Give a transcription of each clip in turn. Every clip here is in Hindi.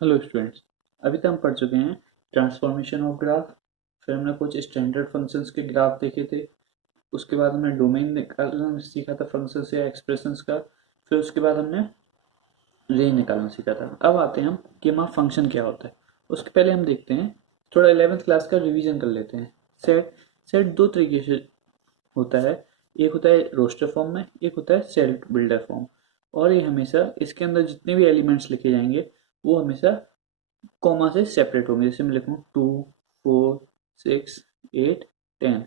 Hello students. अभी तक हम पढ़ चुके हैं ट्रांसफॉर्मेशन ऑफ ग्राफ। फिर हमने कुछ स्टैंडर्ड फंक्शंस के ग्राफ देखे थे। उसके बाद हमने डोमेन निकालना सीखा था फंक्शंस या एक्सप्रेशंस का। फिर उसके बाद हमने रेंज निकालना सीखा था। अब आते हैं हम कि हमारा फंक्शन क्या होता है। उसके पहले हम देखते हैं, थोड़ा 11th क्लास का रिवीजन कर लेते हैं। सेट सेट दो तरीके से होता है। एक होता है रोस्टर फॉर्म में, एक होता है सेट बिल्डर फॉर्म। और ये हमेशा इसके अंदर जितने भी एलिमेंट्स लिखे जाएंगे वो हमेशा कॉमा से सेपरेट होंगे। जैसे मैं लिखूँ 2, 4, 6, 8, 10।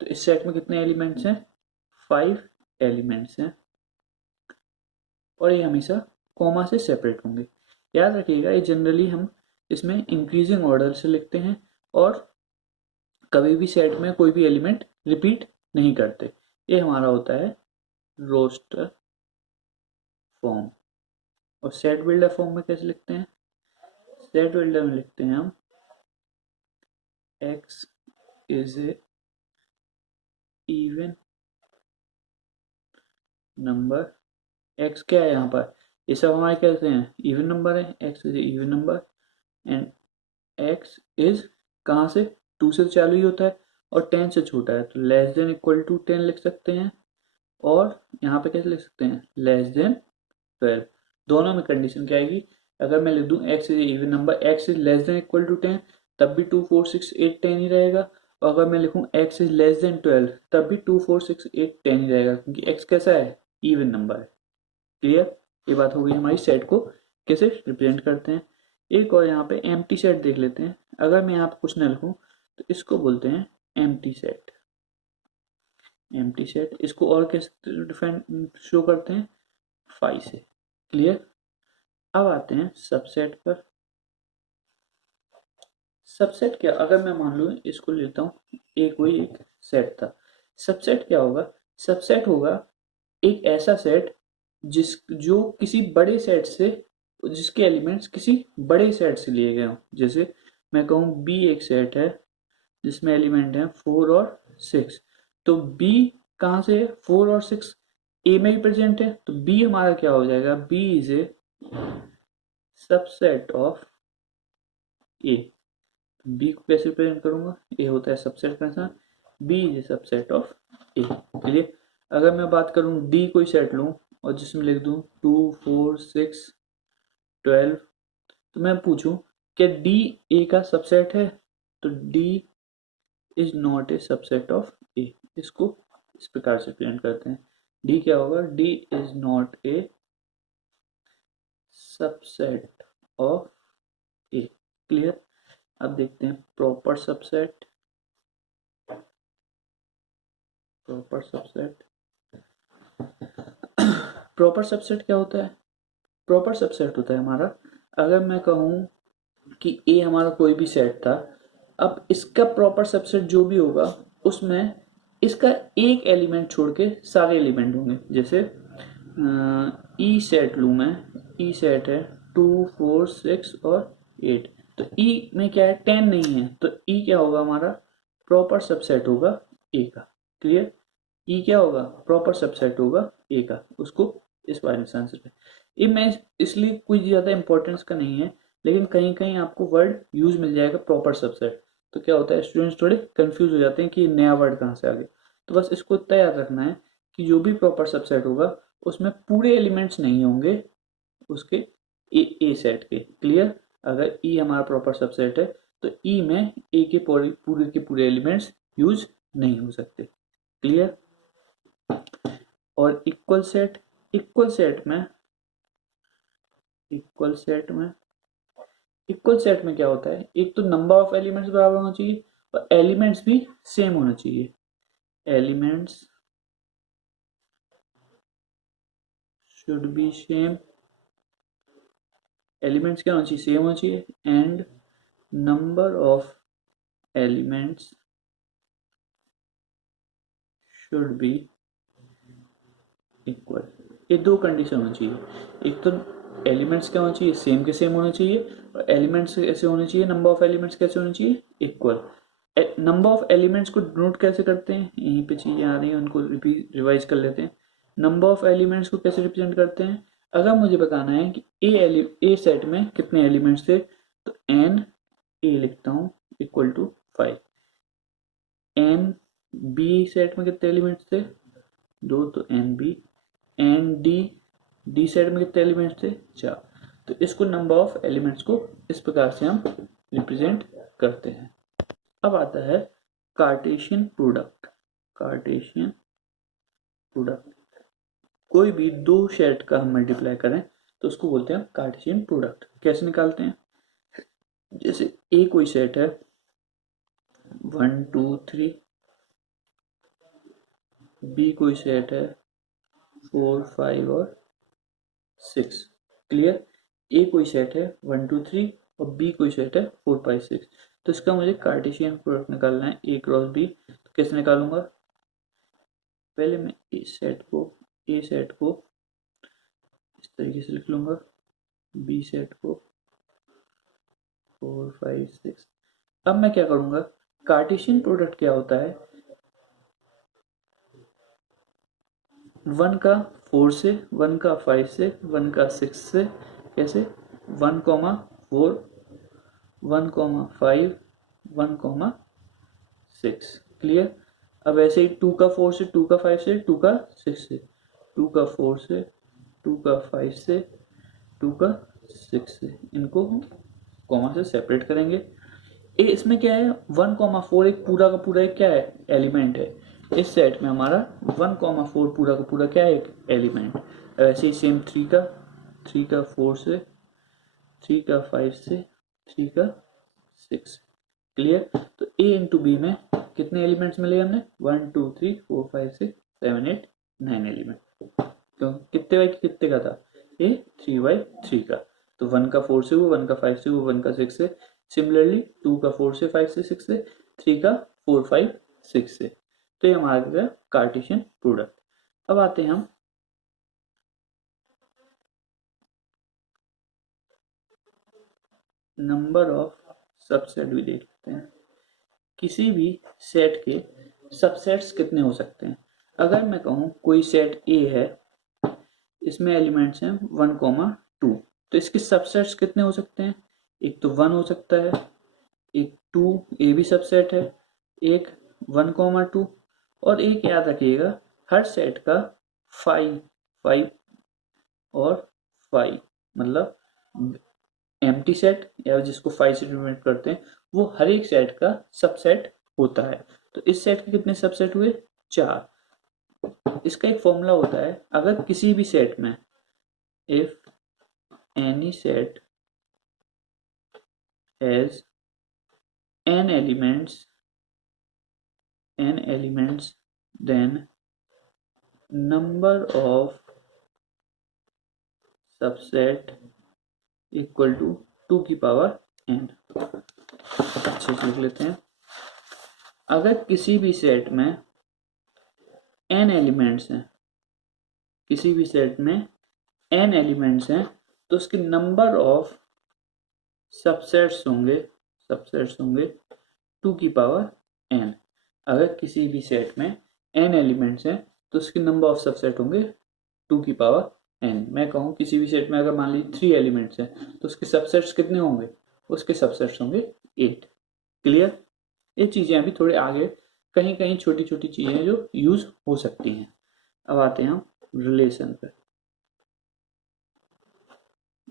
तो इस सेट में कितने एलिमेंट्स हैं? 5 एलिमेंट्स हैं और ये हमेशा कॉमा से सेपरेट होंगे। याद रखिएगा, ये जनरली हम इसमें इंक्रीजिंग ऑर्डर से लिखते हैं और कभी भी सेट में कोई भी एलिमेंट रिपीट नहीं करते। ये हमारा होता है रोस्टर फॉर्म। और सेट बिल्डर फॉर्म में कैसे लिखते हैं? सेट बिल्डर में लिखते हैं हम x is a even number. x क्या है यहाँ पर? ये सब हमारे कैसे हैं? इवन नंबर है। x is even number and x is कहाँ से? 2 से चालू ही होता है और 10 से छोटा है, तो लेस देन इक्वल टू 10 लिख सकते हैं। और यहाँ पे कैसे लिख सकते हैं? Less than 12। दोनों में कंडीशन क्या आएगी? अगर मैं लिख दूं x is even number, x is less than equal to 10, तब भी 2 4 6 8 10 ही रहेगा। और अगर मैं लिखूं x इज लेस देन 12, तब भी 2 4 6 8 10 ही रहेगा, क्योंकि x कैसा है? इवन नंबर है। क्लियर? ये बात हो गई हमारी सेट को कैसे रिप्रेजेंट करते हैं। एक और यहाँ पे एम्प्टी सेट देख लेते हैं। अगर मैं यहाँ पे कुछ न लिखूं तो इसको बोलते हैं एम्प्टी सेट। एम्प्टी सेट इसको और कैसे डिफाइन शो करते हैं? 5 से। क्लियर? अब आते हैं सबसेट पर। सबसेट क्या? अगर मैं मान लूं इसको लेता हूं, कोई एक सेट था। सबसेट क्या होगा? सबसेट होगा एक ऐसा सेट जो किसी बड़े सेट से, जिसके एलिमेंट्स किसी बड़े सेट से लिए गए हों। जैसे मैं कहूँ बी एक सेट है जिसमें एलिमेंट है 4 और 6। तो बी कहाँ से है? 4 और 6 ए में भी प्रेजेंट है, तो बी हमारा क्या हो जाएगा? B is a subset of A. B को कैसे रिप्रेजेंट करूंगा? ए होता है सबसेट का इंसान, B is a subset of A. चलिए, अगर मैं बात करूं डी कोई सेट लूं और जिसमें लिख दूं 2 4 6 12, तो मैं पूछूं क्या डी ए का सबसेट है? तो D is not a subset of A. इसको इस प्रकार से प्रेजेंट करते हैं। डी क्या होगा? D is not a subset of A. Clear? अब देखते हैं proper subset. Proper subset, proper subset क्या होता है? प्रॉपर सबसेट होता है हमारा, अगर मैं कहूँ कि ए हमारा कोई भी सेट था, अब इसका प्रॉपर सबसेट जो भी होगा उसमें इसका एक एलिमेंट छोड़ के सारे एलिमेंट होंगे। जैसे ई सेट लूँ मैं, ई सेट है 2 4 6 और 8। तो ई में क्या है? 10 नहीं है, तो ई क्या होगा हमारा? प्रॉपर सबसेट होगा ए का। क्लियर? ई क्या होगा? प्रॉपर सबसेट होगा ए का। उसको इस बारे में आंसर है। ये मैं इसलिए कोई ज्यादा इंपॉर्टेंस का नहीं है, लेकिन कहीं कहीं आपको वर्ड यूज मिल जाएगा प्रॉपर सबसेट। तो क्या होता है, स्टूडेंट्स थोड़े कंफ्यूज हो जाते हैं कि नया वर्ड कहाँ से आ गया। तो बस इसको इतना याद रखना है कि जो भी प्रॉपर सबसेट होगा उसमें पूरे एलिमेंट्स नहीं होंगे उसके ए सेट के। क्लियर? अगर ई हमारा प्रॉपर सबसेट है तो ई में ए के पूरे एलिमेंट्स यूज नहीं हो सकते। क्लियर? और इक्वल सेट में इक्वल सेट में इक्वल सेट में क्या होता है? एक तो नंबर ऑफ एलिमेंट्स बराबर होना चाहिए और एलिमेंट्स भी सेम होना चाहिए। Elements should be same. Elements क्या होना चाहिए? सेम होना चाहिए। And number of elements should be equal. ये दो कंडीशन होनी चाहिए। एक तो एलिमेंट्स क्या होना चाहिए? सेम के सेम होने चाहिए। और एलिमेंट्स कैसे होने चाहिए? नंबर ऑफ एलिमेंट्स कैसे होने चाहिए? इक्वल। नंबर ऑफ एलिमेंट्स को डिनोट कैसे करते हैं? यहीं पे चीजें आ रही हैं, उनको रिवाइज कर लेते हैं। नंबर ऑफ एलिमेंट्स को कैसे रिप्रेजेंट करते हैं? अगर मुझे बताना है कि ए सेट में कितने एलिमेंट्स थे, तो एन ए लिखता हूँ equal to 5। N B set में कितने एलिमेंट्स थे, 2, तो n B. N D D set में कितने एलिमेंट्स थे, 4। तो इसको नंबर ऑफ एलिमेंट्स को इस प्रकार से हम रिप्रेजेंट करते हैं। अब आता है कार्टेशियन प्रोडक्ट। कार्टेशियन प्रोडक्ट, कोई भी दो सेट का हम मल्टीप्लाई करें तो उसको बोलते हैं कार्टेशियन प्रोडक्ट। कैसे निकालते हैं, जैसे ए कोई सेट है 1 2 3, बी कोई सेट है 4 5 और 6। क्लियर, ए कोई सेट है 1 2 3 और बी कोई सेट है 4 5 6। तो इसका मुझे कार्टेशियन प्रोडक्ट निकालना है ए क्रॉस बी। तो कैसे निकालूंगा, पहले मैं ए सेट को इस तरीके से लिख लूंगा, बी सेट को 4 5 6। अब मैं क्या करूंगा, कार्टेशियन प्रोडक्ट क्या होता है, 1 का 4 से, 1 का 5 से, 1 का 6 से। कैसे, 1 4 1 5 1 6। क्लियर, अब ऐसे ही 2 का 4 से, 2 का 5 से, 2 का 6 से, 2 का 4 से, 2 का 5 से, 2 का 6 से, इनको हम कॉमा से सेपरेट करेंगे। ए इसमें क्या है, 1 4 एक पूरा का पूरा एक क्या है, एलिमेंट है। इस सेट में हमारा 1 4 पूरा का पूरा क्या है, एक एलिमेंट। ऐसे ही सेम 3 का 4 से, 3 का 5 से, 3 का 6। क्लियर, तो ए इंटू बी में कितने एलिमेंट्स मिले हमें, 1 2 3 4 5 6 7 8 9 एलिमेंट। तो कितने बाई कितने का था, ए 3/3 का। तो 1 का 4 से वो, 1 का 5 से वो, 1 का 6 से। सिमिलरली 2 का 4 से, 5 से, 6 से, 3 का 4 5 6 से। तो ये हमारा कार्टेशियन प्रोडक्ट। अब आते हैं हम नंबर ऑफ सबसेट भी देख लेते हैं। किसी भी सेट के सबसेट्स कितने हो सकते हैं। अगर मैं कहूँ कोई सेट ए है, इसमें एलिमेंट्स हैं 1 2, तो इसके सबसेट्स कितने हो सकते हैं, एक तो 1 हो सकता है, एक 2, ए भी सबसेट है, एक 1 2, और एक याद रखिएगा हर सेट का 5 5 और 5, मतलब एम्प्टी सेट या जिसको 5 से डिनोमिनेट करते हैं, वो हर एक सेट का सबसेट होता है। तो इस सेट के कितने सबसेट हुए, 4। इसका एक फॉर्मूला होता है, अगर किसी भी सेट में if any set has n elements then number of subset equal to 2 की पावर n। अच्छे से लिख लेते हैं, अगर किसी भी सेट में n एलिमेंट्स हैं, किसी भी सेट में n एलिमेंट्स हैं, तो उसके नंबर ऑफ सबसेट्स होंगे 2 की पावर n। अगर किसी भी सेट में n एलिमेंट्स हैं तो उसके नंबर ऑफ सबसेट होंगे 2 की पावर n। मैं कहूँ किसी भी सेट में अगर मान लीजिए 3 एलिमेंट्स हैं तो उसके सबसेट्स कितने होंगे, उसके सबसेट्स होंगे 8। क्लियर, ये चीज़ें अभी थोड़े आगे कहीं कहीं छोटी छोटी चीज़ें जो यूज हो सकती हैं। अब आते हैं हम रिलेशन पर।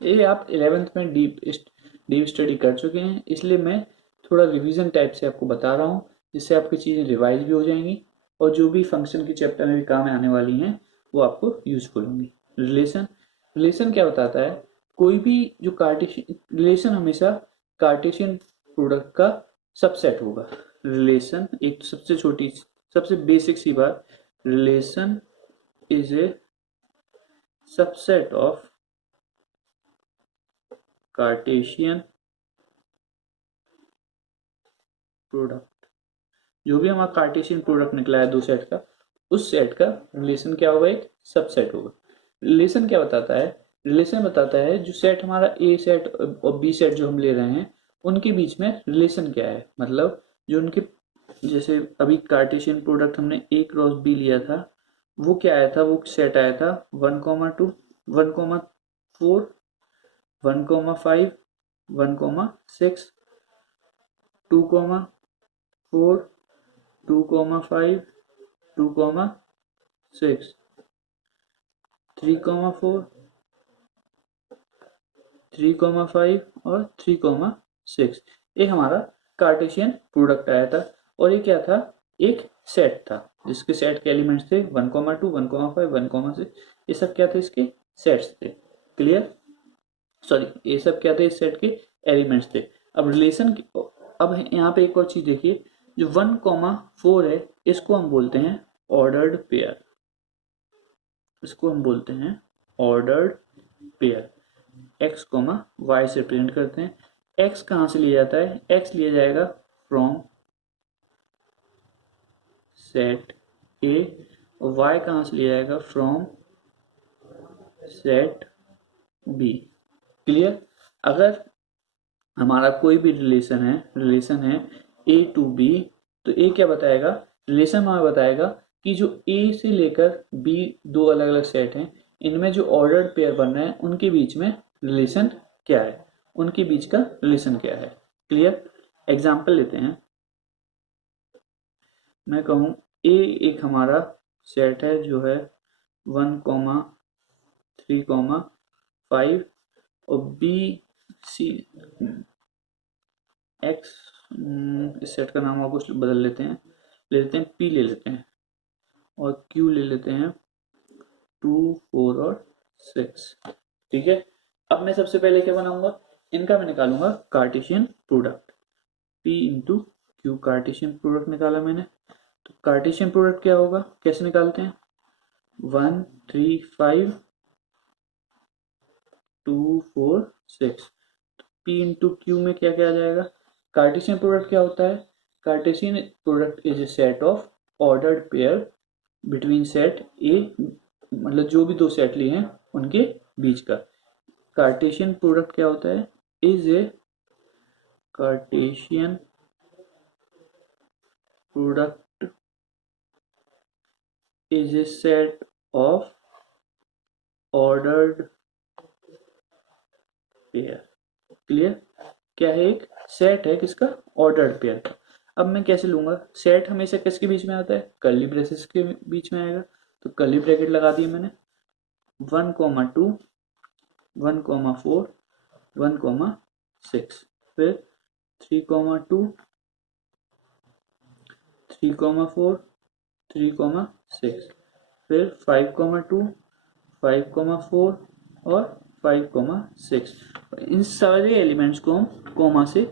ये आप 11th में डीप स्टडी कर चुके हैं, इसलिए मैं थोड़ा रिवीजन टाइप से आपको बता रहा हूँ, जिससे आपकी चीज़ें रिवाइज भी हो जाएंगी और जो भी फंक्शन की चैप्टर में भी काम आने वाली हैं वो आपको यूजफुल होंगी। रिलेशन क्या बताता है, कोई भी जो कार्टेशियन रिलेशन हमेशा कार्टेशियन प्रोडक्ट का सबसेट होगा। रिलेशन एक तो सबसे छोटी सबसे बेसिक सी बात, relation is a subset of Cartesian product. जो भी हमारा कार्टेशियन प्रोडक्ट निकला है दो सेट का, उस सेट का रिलेशन क्या होगा, एक सबसेट होगा। रिलेशन क्या बताता है, रिलेशन बताता है जो सेट हमारा ए सेट और बी सेट जो हम ले रहे हैं उनके बीच में रिलेशन क्या है। मतलब जो उनके, जैसे अभी कार्टेशियन प्रोडक्ट हमने ए क्रॉस बी लिया था, वो क्या आया था, वो सेट आया था 1 2 1,4, 1,5, 1,6, 2,4, 2,5, 2,6, 3,4, 3,5 और 3,6। ये हमारा कार्टेशियन प्रोडक्ट आया था और ये क्या था, एक सेट था जिसके सेट के एलिमेंट्स थे 1,2, 1,5, 1,6। ये सब क्या थे, इसके सेट्स थे। क्लियर, सॉरी, ये सब क्या थे, इस सेट के एलिमेंट्स थे। अब रिलेशन, अब यहाँ पे एक और चीज देखिए, जो 1,4 है इसको हम बोलते हैं ऑर्डर्ड पेयर, इसको हम बोलते हैं ordered pair. X comma y से रिप्रेजेंट करते हैं। एक्स कहां से लिया जाता है, एक्स लिया जाएगा फ्रॉम सेट ए और वाई कहां से लिया जाएगा, फ्रॉम सेट बी। क्लियर, अगर हमारा कोई भी रिलेशन है ए टू बी, तो ए क्या बताएगा, रिलेशन हमें बताएगा कि जो ए से लेकर बी दो अलग अलग सेट हैं, इनमें जो ऑर्डर्ड पेयर बन रहे हैं उनके बीच में रिलेशन क्या है, उनके बीच का रिलेशन क्या है। क्लियर, एग्जाम्पल लेते हैं। मैं कहूं ए एक हमारा सेट है जो है 1,3,5 और बी सी एक्स, इस सेट का नाम और कुछ बदल लेते हैं, ले लेते हैं पी ले लेते हैं और क्यू ले लेते हैं 2, 4 और 6। ठीक है, अब मैं सबसे पहले क्या बनाऊंगा, इनका मैं निकालूंगा Cartesian product. P into Q Cartesian product निकाला मैंने, तो कार्टेशियन प्रोडक्ट क्या होगा, कैसे निकालते हैं, 1, 3, 5, 2, 4, 6। पी इंटू क्यू में क्या क्या आ जाएगा, कार्टेशियन प्रोडक्ट क्या होता है, Cartesian product is a set of ordered pair between set ए, मतलब जो भी दो सेट लिए हैं उनके बीच का। कार्टेशियन प्रोडक्ट क्या होता है, is a Cartesian product is a set of ordered pair. Clear, क्या है, एक सेट है किसका, ऑर्डर्ड पेयर का। अब मैं कैसे लूंगा, सेट हमेशा किसके बीच में आता है, कर्ली ब्रेसेस के बीच में आएगा, तो कर्ली ब्रैकेट लगा दिए मैंने, 1,2, 1,4, 1,6, फिर 3,2, 3,4, 3,6, फिर 5,2, 5,4 और 5,6। इन सारे एलिमेंट्स को हम कोमा से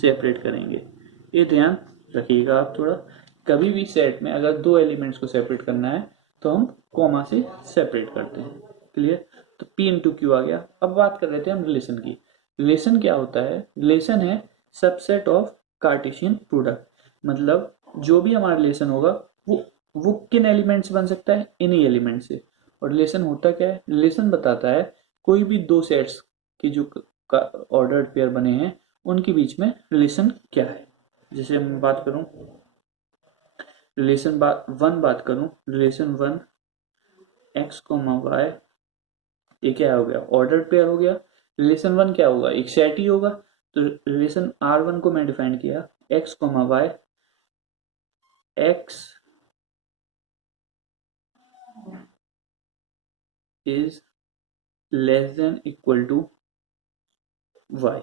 सेपरेट करेंगे। ये ध्यान रखिएगा आप थोड़ा, कभी भी सेट में अगर दो एलिमेंट्स को सेपरेट करना है तो हम कोमा से सेपरेट करते हैं। क्लियर, तो P इंटू क्यू आ गया। अब बात कर रहे थे हम रिलेशन की। रिलेशन क्या होता है, रिलेशन है सबसेट ऑफ कार्टेशियन प्रोडक्ट, मतलब जो भी हमारा रिलेशन होगा वो किन एलिमेंट से बन सकता है, इन्हीं एलिमेंट से। और रिलेशन होता क्या है, रिलेशन बताता है कोई भी दो सेट्स की जो ऑर्डर्ड पेयर बने हैं उनके बीच में रिलेशन क्या है। जैसे मैं बात करूं रिलेशन वन, बात करूं रिलेशन 1 एक्स कोमा वाई, ये क्या हो गया, ऑर्डर्ड पेयर हो गया। रिलेशन 1 क्या होगा, एक सेट ही होगा। तो रिलेशन R1 को मैं डिफाइन किया, x comma y, x is less than equal to y,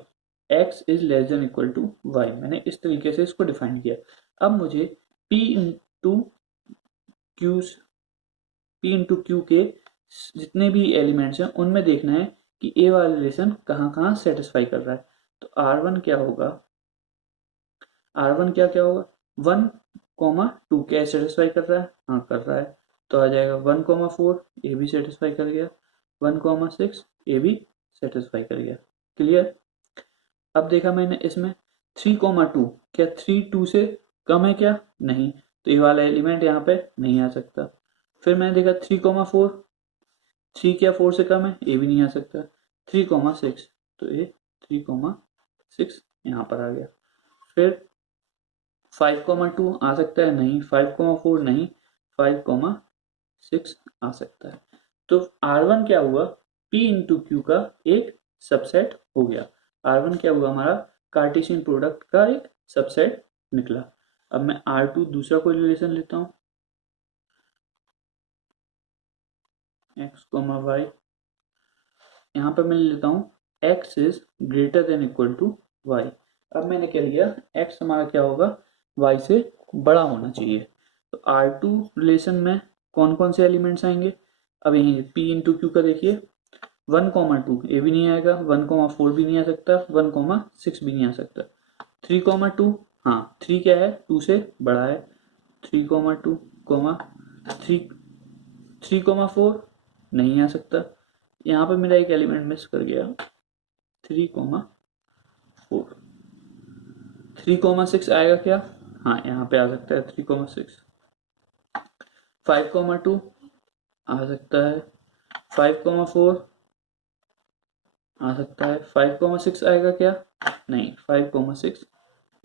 x is less than equal to y, मैंने इस तरीके से इसको डिफाइन किया। अब मुझे P into Q, P into Q के जितने भी एलिमेंट्स हैं उनमें देखना है कि ए वाला रिलेशन कहाँ कहाँ सेटिस्फाई कर रहा है। तो R1 क्या होगा, R1 क्या क्या होगा, 1,2 क्या सेटिस्फाई कर रहा है, हाँ कर रहा है, तो आ जाएगा 1,4, ये भी सेटिस्फाई कर गया, 1,6 ये भी सेटिस्फाई कर गया। क्लियर, अब देखा मैंने इसमें 3,2, क्या 3 2 से कम है क्या, नहीं, तो ये वाला एलिमेंट यहाँ पे नहीं आ सकता। फिर मैंने देखा 3,4, 3 क्या 4 से कम है, ये भी नहीं आ सकता। 3,6, तो ये 3,6 यहाँ पर आ गया। फिर 5,2 आ सकता है, नहीं, 5,4 नहीं, 5,6 आ सकता है। तो R1 क्या हुआ, P इंटू क्यू का एक सबसेट हो गया। R1 क्या हुआ हमारा, कार्टेशियन प्रोडक्ट का एक सबसेट निकला। अब मैं R2 दूसरा कोई रिलेशन लेता हूँ, x, y, यहाँ पर मैं लेता हूँ x is greater than equal to y। अब मैंने क्या लिया, x हमारा क्या होगा, y से बड़ा होना चाहिए। तो R2 रिलेशन में कौन कौन से एलिमेंट्स आएंगे, अब यही P इंटू क्यू का देखिए, 1,2 ये भी नहीं आएगा, 1,4 भी नहीं आ सकता, 1,6 भी नहीं आ सकता, 3,2 हाँ 3 क्या है, 2 से बड़ा है, 3,2 3 3,4 नहीं आ सकता। यहाँ पर मेरा एक एलिमेंट मिस कर गया, 3,4 3,6 आएगा क्या, हाँ यहाँ पे आ सकता है 3,6, 5,2 आ सकता है, 5,4 आ सकता है, 5,6 आएगा क्या, नहीं 5,6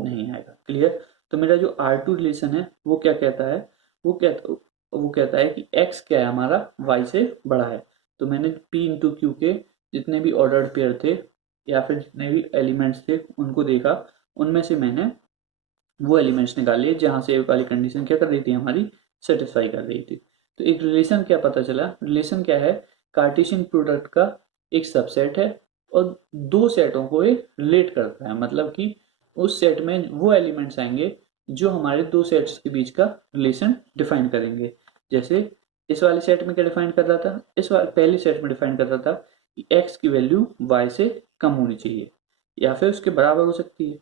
नहीं आएगा। क्लियर। तो मेरा जो R2 रिलेशन है वो क्या कहता है, वो कहता है कि x क्या है हमारा, y से बड़ा है। तो मैंने P इंटू क्यू के जितने भी ऑर्डर्ड पेयर थे या फिर जितने भी एलिमेंट्स थे उनको देखा, उनमें से मैंने वो एलिमेंट्स निकाल लिए जहां से वाली कंडीशन क्या कर रही थी हमारी, सेटिस्फाई कर रही थी। तो एक रिलेशन क्या पता चला, रिलेशन क्या है, कार्टेशियन प्रोडक्ट का एक सबसेट है और दो सेटों को ये रिलेट करता है, मतलब कि उस सेट में वो एलिमेंट्स आएंगे जो हमारे दो सेट्स के बीच का रिलेशन डिफाइन करेंगे। जैसे इस वाले सेट में क्या डिफाइन कर रहा था, इस वाले पहले सेट में डिफाइन कर रहा था कि x की वैल्यू y से कम होनी चाहिए या फिर उसके बराबर हो सकती है।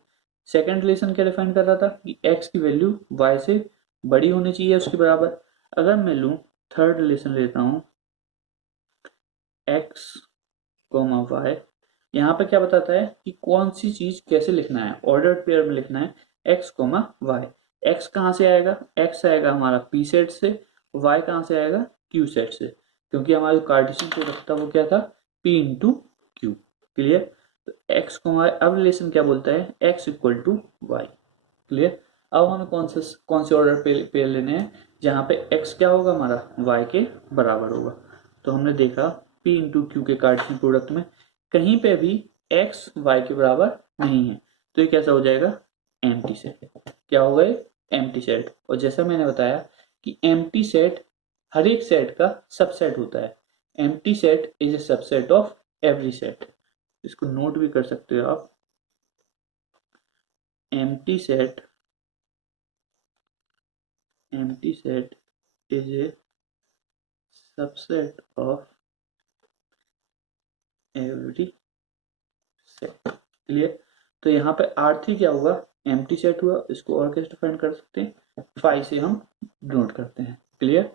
सेकंड रिलेशन क्या डिफाइन कर रहा था कि x की वैल्यू y से बड़ी होनी चाहिए उसके बराबर। अगर मैं लूं थर्ड रिलेशन लेता हूं x, y, यहाँ पे क्या बताता है कि कौन सी चीज कैसे लिखना है, ऑर्डर्ड पेयर में लिखना है x, y। x कहाँ से आएगा, x आएगा हमारा p सेट से, y कहाँ से आएगा, q सेट से, क्योंकि हमारा जो कार्टेशियन प्रोडक्ट था वो क्या था, p इंटू क्यू। क्लियर। तो x, y, अब रिलेशन क्या बोलता है, x equal to y. Clear. अब हमें कौन से ऑर्डर पेयर लेने हैं जहाँ पे x क्या होगा हमारा, y के बराबर होगा। तो हमने देखा p इंटू क्यू के कार्टेशियन प्रोडक्ट में कहीं पे भी x y के बराबर नहीं है, तो ये कैसा हो जाएगा, एम्प्टी सेट। क्या होगा ये, एम्प्टी सेट। और जैसा मैंने बताया कि एम्प्टी सेट हर एक सेट का सबसेट होता है। Empty set is a subset of every set. इसको नोट भी कर सकते हो आप, empty set is a subset of every set। Clear. तो यहाँ पे R3 क्या हुआ, एम्प्टी सेट हुआ, इसको और कैसे डिफाइन कर सकते हैं, 5 से हम डिनोट करते हैं। Clear.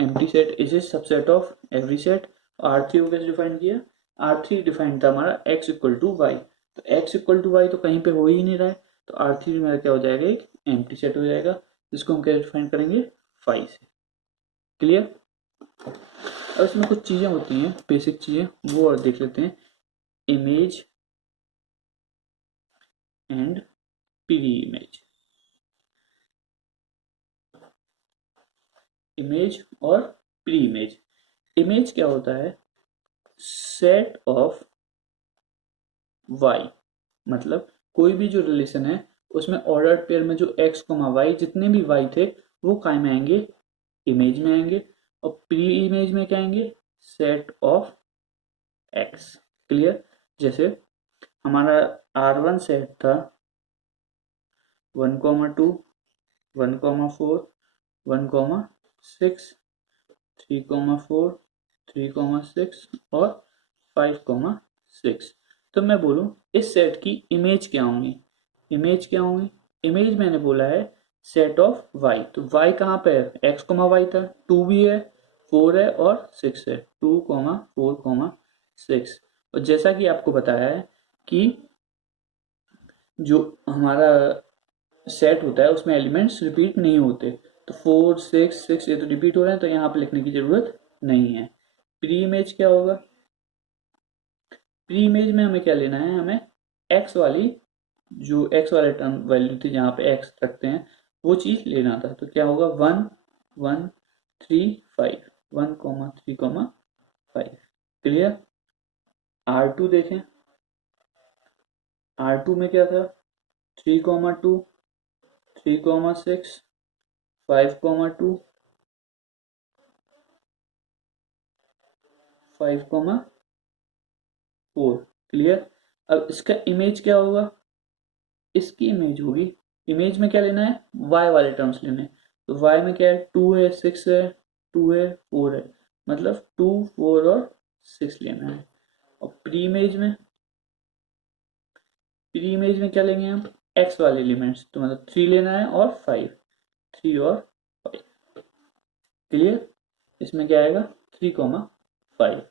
Empty set is a subset of every set. R3 को कैसे डिफाइन किया, R3 डिफाइन था हमारा x इक्वल टू वाई। तो x इक्वल टू वाई तो कहीं पे हो ही नहीं रहा है, तो R3 मेरा क्या हो जाएगा, एक एम्प्टी सेट हो जाएगा, जिसको हम कैसे डिफाइन करेंगे, 5 से। क्लियर। अब इसमें कुछ चीजें होती हैं, बेसिक चीजें, वो और देख लेते हैं, image and pre image. Image और प्री इमेज। इमेज क्या होता है, सेट ऑफ वाई, मतलब कोई भी जो रिलेशन है उसमें ऑर्डर्ड पेयर में जो x, y जितने भी y थे वो काय में आएंगे, इमेज में आएंगे। और प्री इमेज में क्या आएंगे, सेट ऑफ x। क्लियर। जैसे हमारा R1 सेट था 1,2, 1,4, 1,6, 3,4, 3,6 और 5,6। तो मैं बोलूं इस सेट की इमेज क्या होंगी, इमेज क्या होंगी, इमेज मैंने बोला है सेट ऑफ y। तो y कहाँ पे है, x, y था, 2 भी है, 4 है और 6 है, 2, 4, 6। और जैसा कि आपको बताया है कि जो हमारा सेट होता है उसमें एलिमेंट्स रिपीट नहीं होते, तो 4, 6 ये तो रिपीट हो रहे हैं, तो यहाँ पे लिखने की जरूरत नहीं है। प्री इमेज क्या होगा, प्री इमेज में हमें क्या लेना है, हमें एक्स वाली, जो एक्स वाले टर्म वैल्यू थी जहाँ पे एक्स रखते हैं वो चीज लेना था। तो क्या होगा, 1, 1, 3, 5, 1, 3, 5। क्लियर। R2 देखें, R2 में क्या था, 3,2, 3,6, 5,2, 5,4। क्लियर। अब इसका इमेज क्या होगा, इसकी इमेज होगी, इमेज में क्या लेना है, y वाले टर्म्स लेने हैं। तो y में क्या है, 2 है, 6 है, 2 है, 4 है, मतलब 2, 4 और 6 लेना है। और प्री इमेज में क्या लेंगे हम, x वाले एलिमेंट्स, तो मतलब 3 लेना है और 5, 3 और 5। क्लियर। इसमें क्या आएगा, 3,5।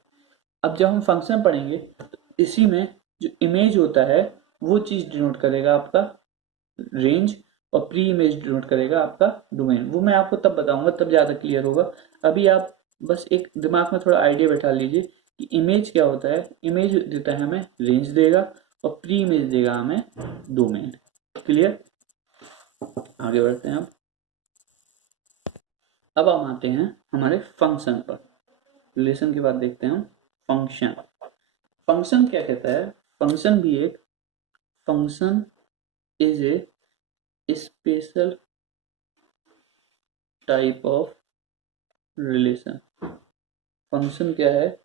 अब जब हम फंक्शन पढ़ेंगे तो इसी में जो इमेज होता है वो चीज डिनोट करेगा आपका रेंज, और प्री इमेज डिनोट करेगा आपका डोमेन। वो मैं आपको तब बताऊंगा, तब ज्यादा क्लियर होगा। अभी आप बस एक दिमाग में थोड़ा आइडिया बैठा लीजिए कि इमेज क्या होता है। इमेज देता है हमें रेंज देगा, और प्री इमेज देगा हमें डोमेन। क्लियर। आगे बढ़ते हैं। अब हम आते हैं हमारे फंक्शन पर। रिलेशन के बाद देखते हैं हम फंक्शन। फंक्शन क्या कहता है, फंक्शन भी एक, function is a special type of relation. Function क्या है,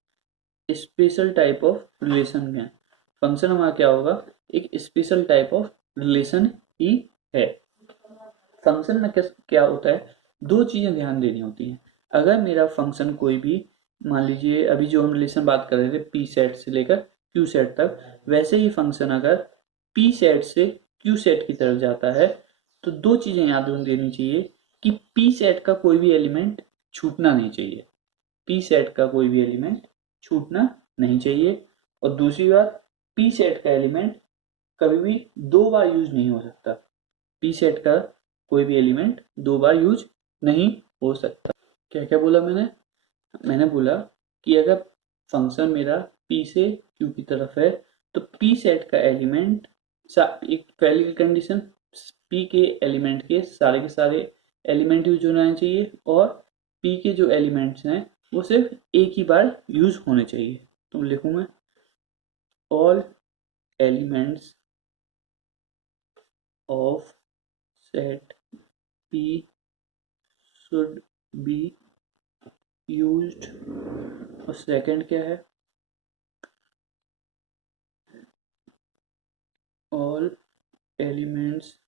स्पेशल टाइप ऑफ रिलेशन में। फंक्शन हमारा क्या होगा, एक स्पेशल टाइप ऑफ रिलेशन ही है। फंक्शन में क्या होता है, दो चीजें ध्यान देनी होती हैं। अगर मेरा फंक्शन कोई भी, मान लीजिए अभी जो हम रिलेशन बात कर रहे थे पी सेट से लेकर क्यू सेट तक, वैसे ही फंक्शन अगर पी सेट से क्यू सेट की तरफ जाता है तो दो चीजें याद देनी चाहिए कि पी सेट का कोई भी एलिमेंट छूटना नहीं चाहिए। पी सेट का कोई भी एलिमेंट छूटना नहीं चाहिए। और दूसरी बात, पी सेट का एलिमेंट कभी भी दो बार यूज नहीं हो सकता। पी सेट का कोई भी एलिमेंट दो बार यूज नहीं हो सकता। क्या क्या बोला मैंने, मैंने बोला कि अगर फंक्शन मेरा पी से क्यू की तरफ है तो पी सेट का एलिमेंट, एक पहली कंडीशन, पी के एलिमेंट के सारे एलिमेंट यूज होना चाहिए, और पी के जो एलिमेंट्स हैं वो सिर्फ एक ही बार यूज होने चाहिए। तो लिखूं मैं, all elements of set P should be used. और सेकंड क्या है, all elements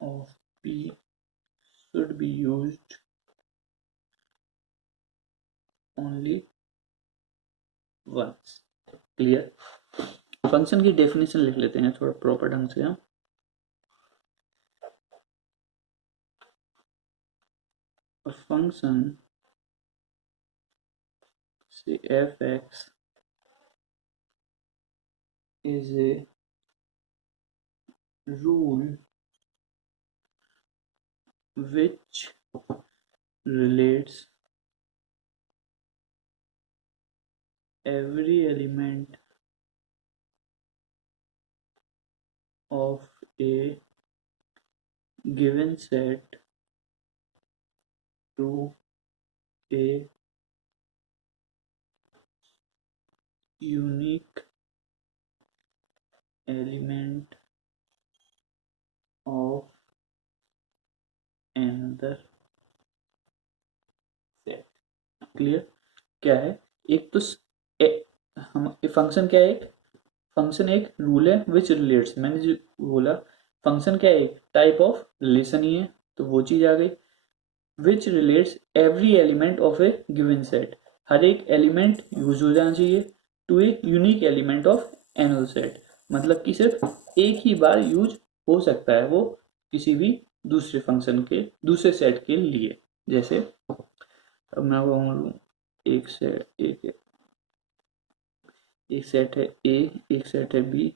of P should be used only once। Clear. Function की डेफिनेशन लिख लेते हैं थोड़ा प्रॉपर ढंग से हम। फंक्शन से f(x) is a rule which relates every element of a given set to a unique element of another set। Clear. क्या है, एक तो हम फंक्शन क्या है, एक फंक्शन एक रूल है विच रिलेट्स, मैंने जो बोला फंक्शन क्या है, एक टाइप ऑफ रिलेशन ही है, तो वो चीज आ गई। Which relates every element of a given set, हर एक एलिमेंट यूज हो जाना चाहिए to a unique element of another set, मतलब कि सिर्फ एक ही बार यूज हो सकता है वो किसी भी दूसरे फंक्शन के दूसरे सेट के लिए। जैसे अब मैं बोलूँ एक सेट, एक सेट है ए, एक सेट है बी,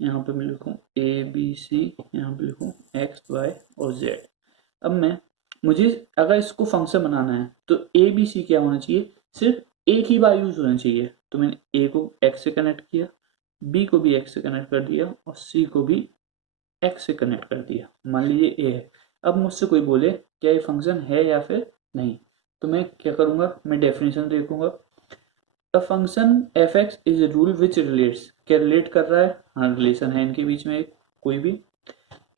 यहाँ पे मैं लिखूँ ए बी सी, यहाँ पे लिखूँ एक्स वाई और जेड। अब मुझे अगर इसको फंक्शन बनाना है तो ए बी सी क्या होना चाहिए, सिर्फ एक ही बार यूज होना चाहिए। तो मैंने ए को एक्स से कनेक्ट किया, बी को भी एक्स से कनेक्ट कर दिया, और सी को भी एक्स से कनेक्ट कर दिया। मान लीजिए ए है। अब मुझसे कोई बोले क्या ये फंक्शन है या फिर नहीं, तो मैं क्या करूँगा, मैं डेफिनेशन देखूंगा। A function F x is a rule which relates, क्या रिलेट कर रहा है, हाँ रिलेशन है इनके बीच में एक कोई भी।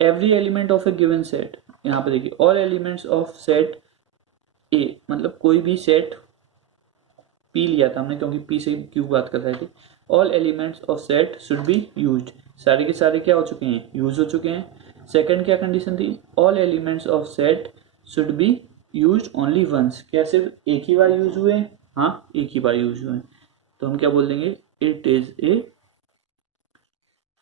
Every element of a given set, यहाँ पे देखिए ऑल एलिमेंट्स ऑफ सेट ए, मतलब कोई भी सेट पी लिया था हमने क्योंकि पी से क्यू बात कर रहे थे। All elements of set should be used, सारे के सारे क्या हो चुके हैं, यूज हो चुके हैं। सेकंड क्या कंडीशन थी, all elements of set should be used only once, क्या सिर्फ एक ही बार यूज हुए हैं, हाँ एक ही बार यूज हुए हैं, तो हम क्या बोल देंगे, इट इज ए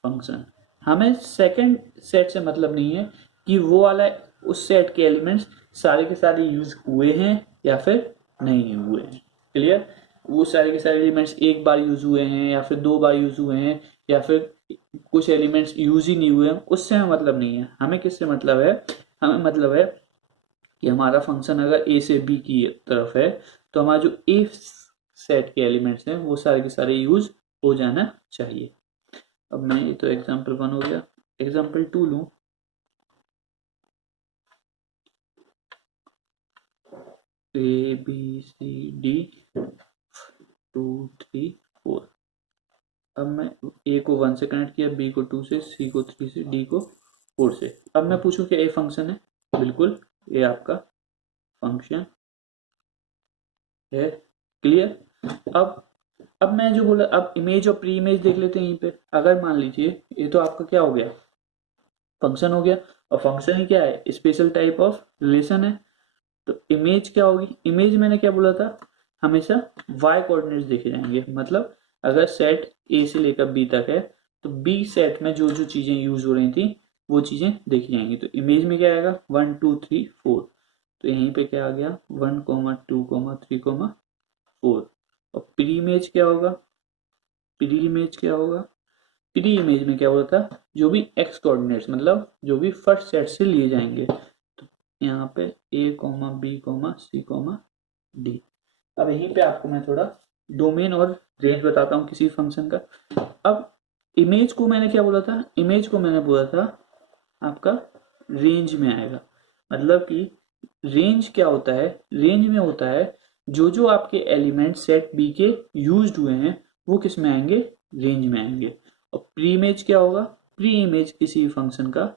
फंक्शन। हमें सेकंड सेट से मतलब नहीं है कि वो वाला उस सेट के एलिमेंट्स सारे के सारे यूज हुए हैं या फिर नहीं हुए हैं, क्लियर। वो सारे के सारे एलिमेंट्स एक बार यूज हुए हैं या फिर दो बार यूज हुए हैं या फिर कुछ एलिमेंट्स यूज ही नहीं हुए हैं, उससे हमें मतलब नहीं है। हमें किससे मतलब है, हमें मतलब है कि हमारा फंक्शन अगर ए से बी की तरफ है तो हमारा जो ए सेट के एलिमेंट्स हैं वो सारे के सारे यूज हो जाना चाहिए। अब मैं ये तो एग्जाम्पल 1 हो गया, एग्जाम्पल 2 लूं, ए बी सी डी 2 3 4। अब मैं ए को 1 से कनेक्ट किया, बी को 2 से, सी को 3 से, डी को 4 से। अब मैं पूछूं कि ए फंक्शन है, बिल्कुल ये आपका फंक्शन है, क्लियर। अब मैं जो बोला, अब इमेज और प्री इमेज देख लेते हैं यहीं पे। अगर मान लीजिए ये तो आपका क्या हो गया, फंक्शन हो गया, और फंक्शन ही क्या है, स्पेशल टाइप ऑफ रिलेशन है। तो इमेज क्या होगी, इमेज मैंने क्या बोला था, हमेशा y कोऑर्डिनेट्स देखे जाएंगे, मतलब अगर सेट ए से लेकर बी तक है तो बी सेट में जो जो चीजें यूज हो रही थी वो चीजें देखी जाएंगी। तो इमेज में क्या आएगा, 1 2 3 4, तो यहीं पे क्या आ गया 1 2 3 4। और प्री इमेज क्या होगा, प्री इमेज क्या होगा, प्री इमेज में क्या होता है, जो भी एक्स कोऑर्डिनेट्स मतलब जो भी फर्स्ट सेट से लिए जाएंगे। तो यहाँ पे A comma B comma C comma D. अब यहीं पे आपको मैं थोड़ा डोमेन और रेंज बताता हूँ किसी फंक्शन का। अब इमेज को मैंने क्या बोला था, इमेज को मैंने बोला था आपका रेंज में आएगा, मतलब कि रेंज क्या होता है, रेंज में होता है जो जो आपके एलिमेंट सेट बी के यूज्ड हुए हैं वो किस में आएंगे, रेंज में आएंगे। और प्री इमेज क्या होगा, प्री इमेज किसी फंक्शन का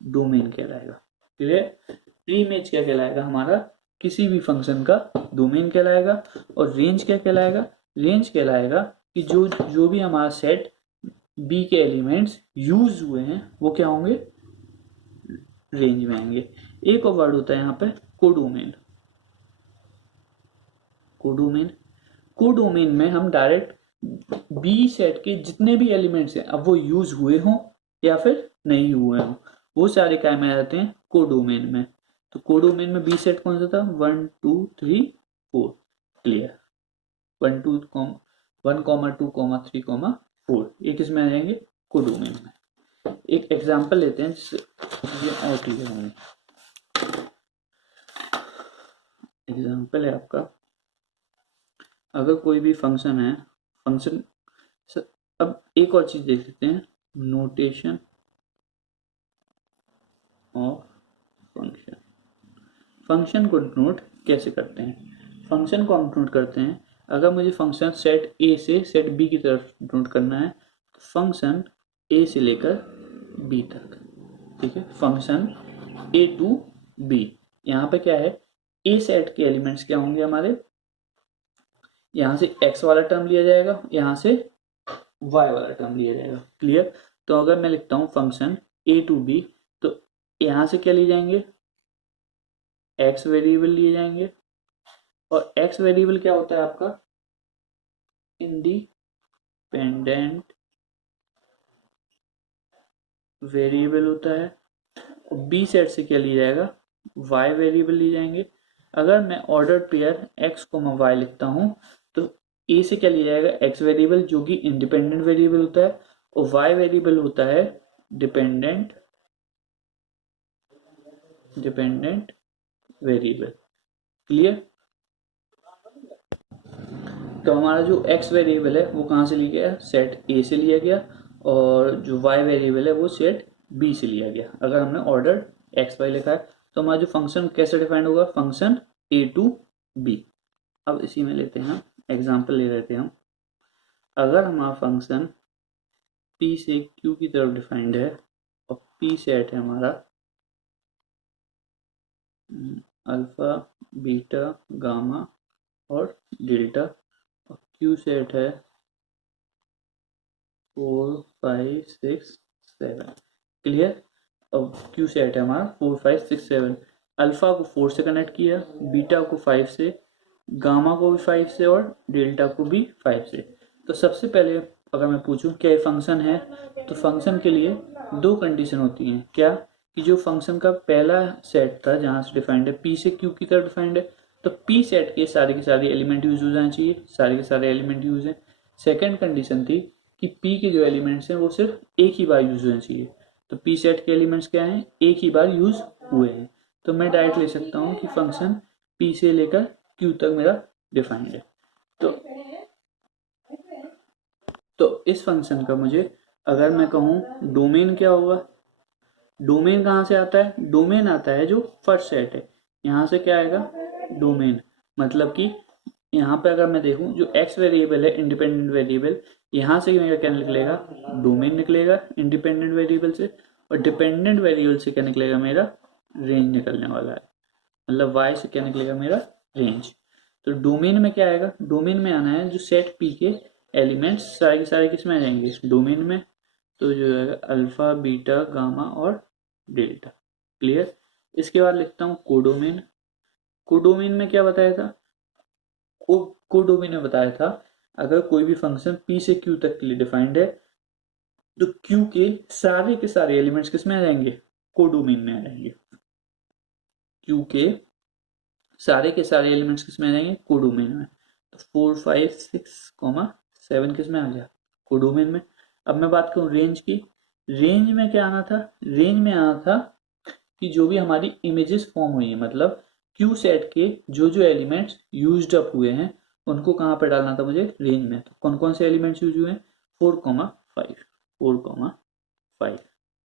डोमेन कहलाएगा, क्लियर। प्री इमेज क्या कहलाएगा, हमारा किसी भी फंक्शन का डोमेन कहलाएगा। और रेंज क्या कहलाएगा, रेंज कहलाएगा कि जो जो भी हमारा सेट बी के एलिमेंट्स यूज हुए हैं वो क्या होंगे, रेंज में आएंगे। एक और वर्ड होता है यहाँ पे कोडोमेन, कोडोमेन, कोडोमेन में हम डायरेक्ट बी सेट के जितने भी एलिमेंट्स हैं, अब वो यूज हुए हों या फिर नहीं हुए हों, वो सारे काय में आ जाते हैं कोडोमेन में। तो कोडोमेन में बी सेट कौन सा था, 1 2 3 4, क्लियर। 1 2 1 2 3 4, ये किस में आ जाएंगे, कोडोमेन में। एक एग्जांपल लेते हैं जिससे ये और क्लियर होंगे। एग्जांपल है आपका, अगर कोई भी फंक्शन है, फंक्शन, अब एक और चीज देख लेते हैं, नोटेशन ऑफ फंक्शन। फंक्शन को नोट कैसे करते हैं, फंक्शन को हम नोट करते हैं, अगर मुझे फंक्शन सेट ए से सेट बी की तरफ नोट करना है तो फंक्शन ए से लेकर बी तक, ठीक है, फंक्शन ए टू बी। यहाँ पे क्या है, ए सेट के एलिमेंट्स क्या होंगे हमारे, यहां से x वाला टर्म लिया जाएगा, यहां से y वाला टर्म लिया जाएगा, क्लियर। तो अगर मैं लिखता हूं फंक्शन a टू b, तो यहां से क्या लिए जाएंगे, x वेरिएबल लिए जाएंगे। और x वेरिएबल क्या होता है आपका, इंडिपेंडेंट वेरिएबल होता है। और b सेट से क्या लिया जाएगा, y वेरिएबल लिए जाएंगे। अगर मैं ऑर्डर पेयर x y लिखता हूं तो a से क्या लिया जाएगा, x वेरिएबल जो कि इंडिपेंडेंट वेरिएबल होता है, और y वेरिएबल होता है डिपेंडेंट वेरिएबल, क्लियर। तो हमारा जो x वेरिएबल है वो कहां से लिया गया, सेट a से लिया गया, और जो y वेरिएबल है वो सेट b से लिया गया। अगर हमने ऑर्डर x y लिखा है तो हमारा जो फंक्शन कैसे डिफाइंड होगा, फंक्शन a टू b। अब इसी में लेते हैं एग्जांपल ले रहे थे हम। अगर हमारा फंक्शन p से q की तरफ डिफाइंड है और p सेट है हमारा अल्फा बीटा गामा और डेल्टा, और q सेट है 4 5 6 7। क्लियर। अब q सेट है हमारा 4 5 6 7। अल्फा को 4 से कनेक्ट किया, बीटा को 5 से, गामा को भी 5 से और डेल्टा को भी 5 से। तो सबसे पहले अगर मैं पूछूं क्या ये फंक्शन है, तो फंक्शन के लिए दो कंडीशन होती हैं। क्या कि जो फंक्शन का पहला सेट था जहां से डिफाइंड है p से q की तरफ डिफाइंड है, तो p सेट के सारे एलिमेंट यूज हो जाने चाहिए, सारे के सारे एलिमेंट यूज है। सेकेंड कंडीशन थी कि p के जो एलिमेंट्स हैं वो सिर्फ एक ही बार यूज होने चाहिए। तो p सेट के एलिमेंट्स क्या हैं, एक ही बार यूज हुए हैं। तो मैं डायरेक्ट ले सकता हूँ कि फंक्शन p से लेकर q तक मेरा डिफाइंड है। तो इस फंक्शन का मुझे अगर मैं कहूँ डोमेन क्या होगा, डोमेन कहाँ से आता है, डोमेन आता है जो फर्स्ट सेट है, यहाँ से क्या आएगा डोमेन। मतलब कि यहाँ पे अगर मैं देखूं जो x वेरिएबल है इंडिपेंडेंट वेरिएबल, यहाँ से मेरा क्या निकलेगा डोमेन निकलेगा इंडिपेंडेंट वेरिएबल से, और डिपेंडेंट वेरिएबल से क्या निकलेगा मेरा रेंज निकलने वाला है। मतलब y से क्या निकलेगा मेरा रेंज। तो डोमेन में क्या आएगा, डोमेन में आना है जो सेट p के एलिमेंट्स सारे के सारे किस में आ जाएंगे डोमेन में, तो जो है अल्फा बीटा गामा और डेल्टा। क्लियर। इसके बाद लिखता हूँ कोडोमेन। कोडोमेन में क्या बताया था, कोडोमेन में बताया था अगर कोई भी फंक्शन p से q तक के लिए डिफाइंड है तो q के सारे एलिमेंट्स किस में आ जाएंगे कोडोमेन में आ जाएंगे। q के सारे एलिमेंट्स किस में आ जाएंगे कोडोमेन में। तो 4 5 6 7 किस में आ गया कोडोमेन में। अब मैं बात करूं रेंज की, रेंज में क्या आना था, रेंज में आना था कि जो भी हमारी इमेजेस फॉर्म हुई है, मतलब क्यू सेट के जो जो एलिमेंट्स यूज्ड अप हुए हैं उनको कहाँ पे डालना था मुझे रेंज में। तो कौन कौन से एलिमेंट्स यूज हुए हैं 4 5।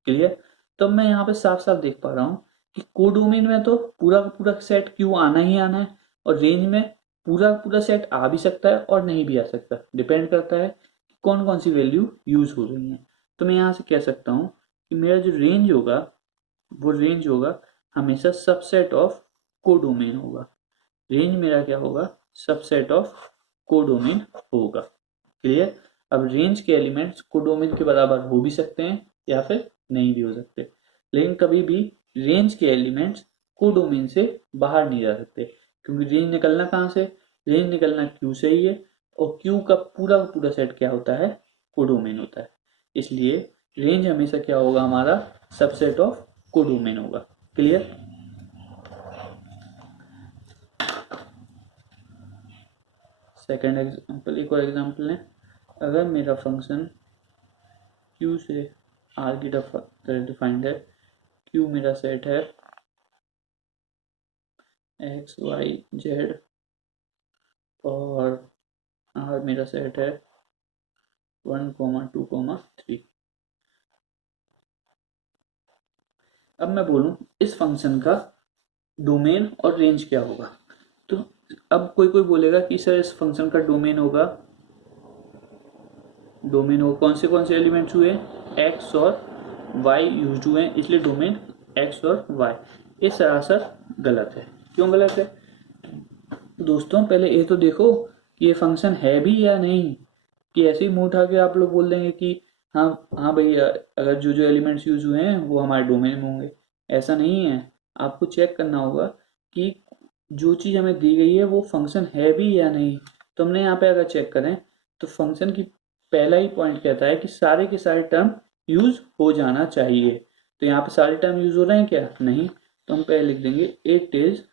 क्लियर। तो मैं यहाँ पे साफ साफ देख पा रहा हूँ कि कोडोमेन में तो पूरा का पूरा सेट क्यू आना ही आना है, और रेंज में पूरा पूरा सेट आ भी सकता है और नहीं भी आ सकता, डिपेंड करता है कि कौन कौन सी वैल्यू यूज हो रही है। तो मैं यहाँ से कह सकता हूँ कि मेरा जो रेंज होगा वो रेंज होगा हमेशा सबसेट ऑफ कोडोमेन होगा। रेंज मेरा क्या होगा सबसेट ऑफ कोडोमेन होगा। क्लियर। अब रेंज के एलिमेंट्स कोडोमेन के बराबर हो भी सकते हैं या फिर नहीं भी हो सकते, लेकिन कभी भी रेंज के एलिमेंट्स कोडोमेन से बाहर नहीं जा सकते, क्योंकि रेंज निकलना कहाँ से, रेंज निकलना क्यू से ही है, और क्यू का पूरा सेट क्या होता है कोडोमेन होता है। इसलिए रेंज हमेशा क्या होगा हमारा सबसेट ऑफ कोडोमेन होगा। क्लियर। सेकेंड एग्जाम्पल, एक और एग्जाम्पल है। अगर मेरा फंक्शन q से r की तरह डिफाइंड है, q मेरा सेट है x y z और r मेरा सेट है 1 2 3। अब मैं बोलूं इस फंक्शन का डोमेन और रेंज क्या होगा, तो अब कोई कोई बोलेगा कि सर इस फंक्शन का डोमेन होगा, कौन से एलिमेंट्स हुए x और y यूज हुए हैं इसलिए डोमेन x और y। ये सरासर गलत है। क्यों गलत है दोस्तों, पहले ये तो देखो कि ये फंक्शन है भी या नहीं, कि ऐसे ही मुंह उठा के आप लोग बोल देंगे कि हाँ हाँ भाई अगर जो जो एलिमेंट्स यूज हुए हैं वो हमारे डोमेन में होंगे। ऐसा नहीं है, आपको चेक करना होगा कि जो चीज़ हमें दी गई है वो फंक्शन है भी या नहीं। तो हमने यहाँ पे अगर चेक करें तो फंक्शन की पहला ही पॉइंट कहता है कि सारे के सारे टर्म यूज हो जाना चाहिए। तो यहाँ पे सारे टर्म यूज हो रहे हैं क्या, नहीं। तो हम पहले लिख देंगे it is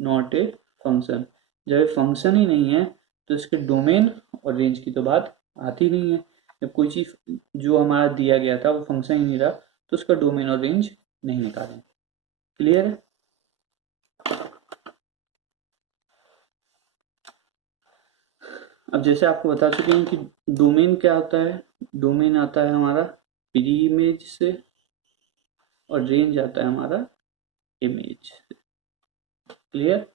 not a function. जब फंक्शन ही नहीं है तो इसके डोमेन और रेंज की तो बात आती नहीं है। जब कोई चीज जो हमारा दिया गया था वो फंक्शन ही नहीं रहा तो उसका डोमेन और रेंज नहीं निकालें। क्लियर है। अब जैसे आपको बता चुके हैं कि डोमेन क्या होता है, डोमेन आता है हमारा प्री इमेज से और रेंज आता है हमारा इमेज से। क्लियर।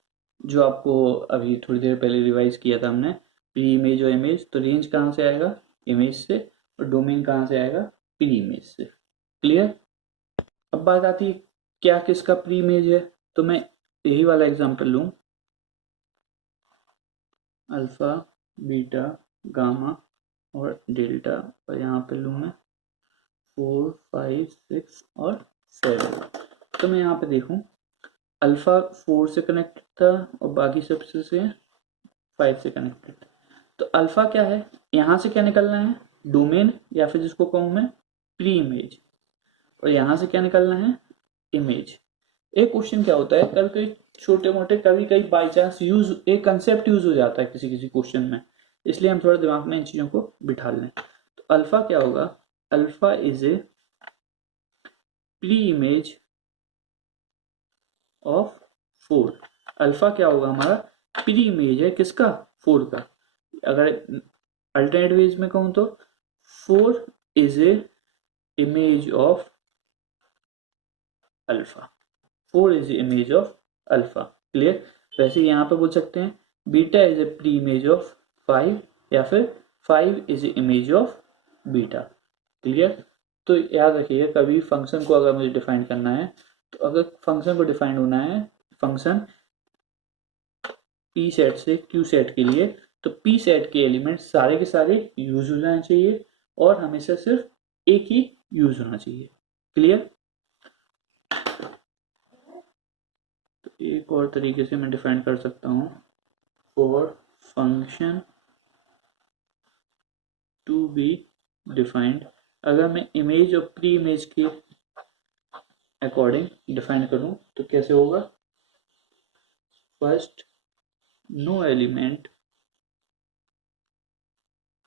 जो आपको अभी थोड़ी देर पहले रिवाइज किया था हमने, प्री इमेज और इमेज। तो रेंज कहाँ से आएगा, इमेज से, और डोमेन कहाँ से आएगा, प्री इमेज से। क्लियर। अब बात आती है क्या किसका प्री इमेज है, तो मैं यही वाला एग्जांपल लूं, अल्फा, बीटा, गामा और डेल्टा, और यहाँ पे लूं मैं 4, 5, 6 और 7। तो मैं यहाँ पे देखूं अल्फा 4 से कनेक्टेड था और बाकी सबसे से 5 से कनेक्टेड। तो अल्फा क्या है, यहां से क्या निकलना है, डोमेन, या फिर जिसको कहूं मैं प्री इमेज, और यहां से क्या निकलना है, इमेज। एक क्वेश्चन क्या होता है, कभी कभी छोटे मोटे, कभी कभी बाई चांस यूज, एक कंसेप्ट यूज हो जाता है किसी किसी क्वेश्चन में, इसलिए हम थोड़ा दिमाग में इन चीजों को बिठा लें। तो अल्फा क्या होगा, alpha is a pre image of 4। Alpha क्या होगा हमारा, प्री इमेज है किसका, 4 का। अगर अल्टरनेट वेज में कहूं तो 4 is a image of alpha, 4 is image of alpha. Clear. वैसे यहाँ पे बोल सकते हैं beta is a pre image of 5, या फिर 5 is image of beta. Clear. तो याद रखिए कभी फंक्शन को अगर मुझे डिफाइन करना है, तो अगर फंक्शन को डिफाइन होना है, फंक्शन पी सेट से क्यू सेट के लिए, तो पी सेट के एलिमेंट सारे के सारे यूज हो जाने चाहिए और हमेशा सिर्फ एक ही यूज होना चाहिए। क्लियर। तो एक और तरीके से मैं डिफाइन कर सकता हूं, for function to be defined, अगर मैं इमेज और प्री इमेज के अकॉर्डिंग डिफाइन करूं तो कैसे होगा, first no element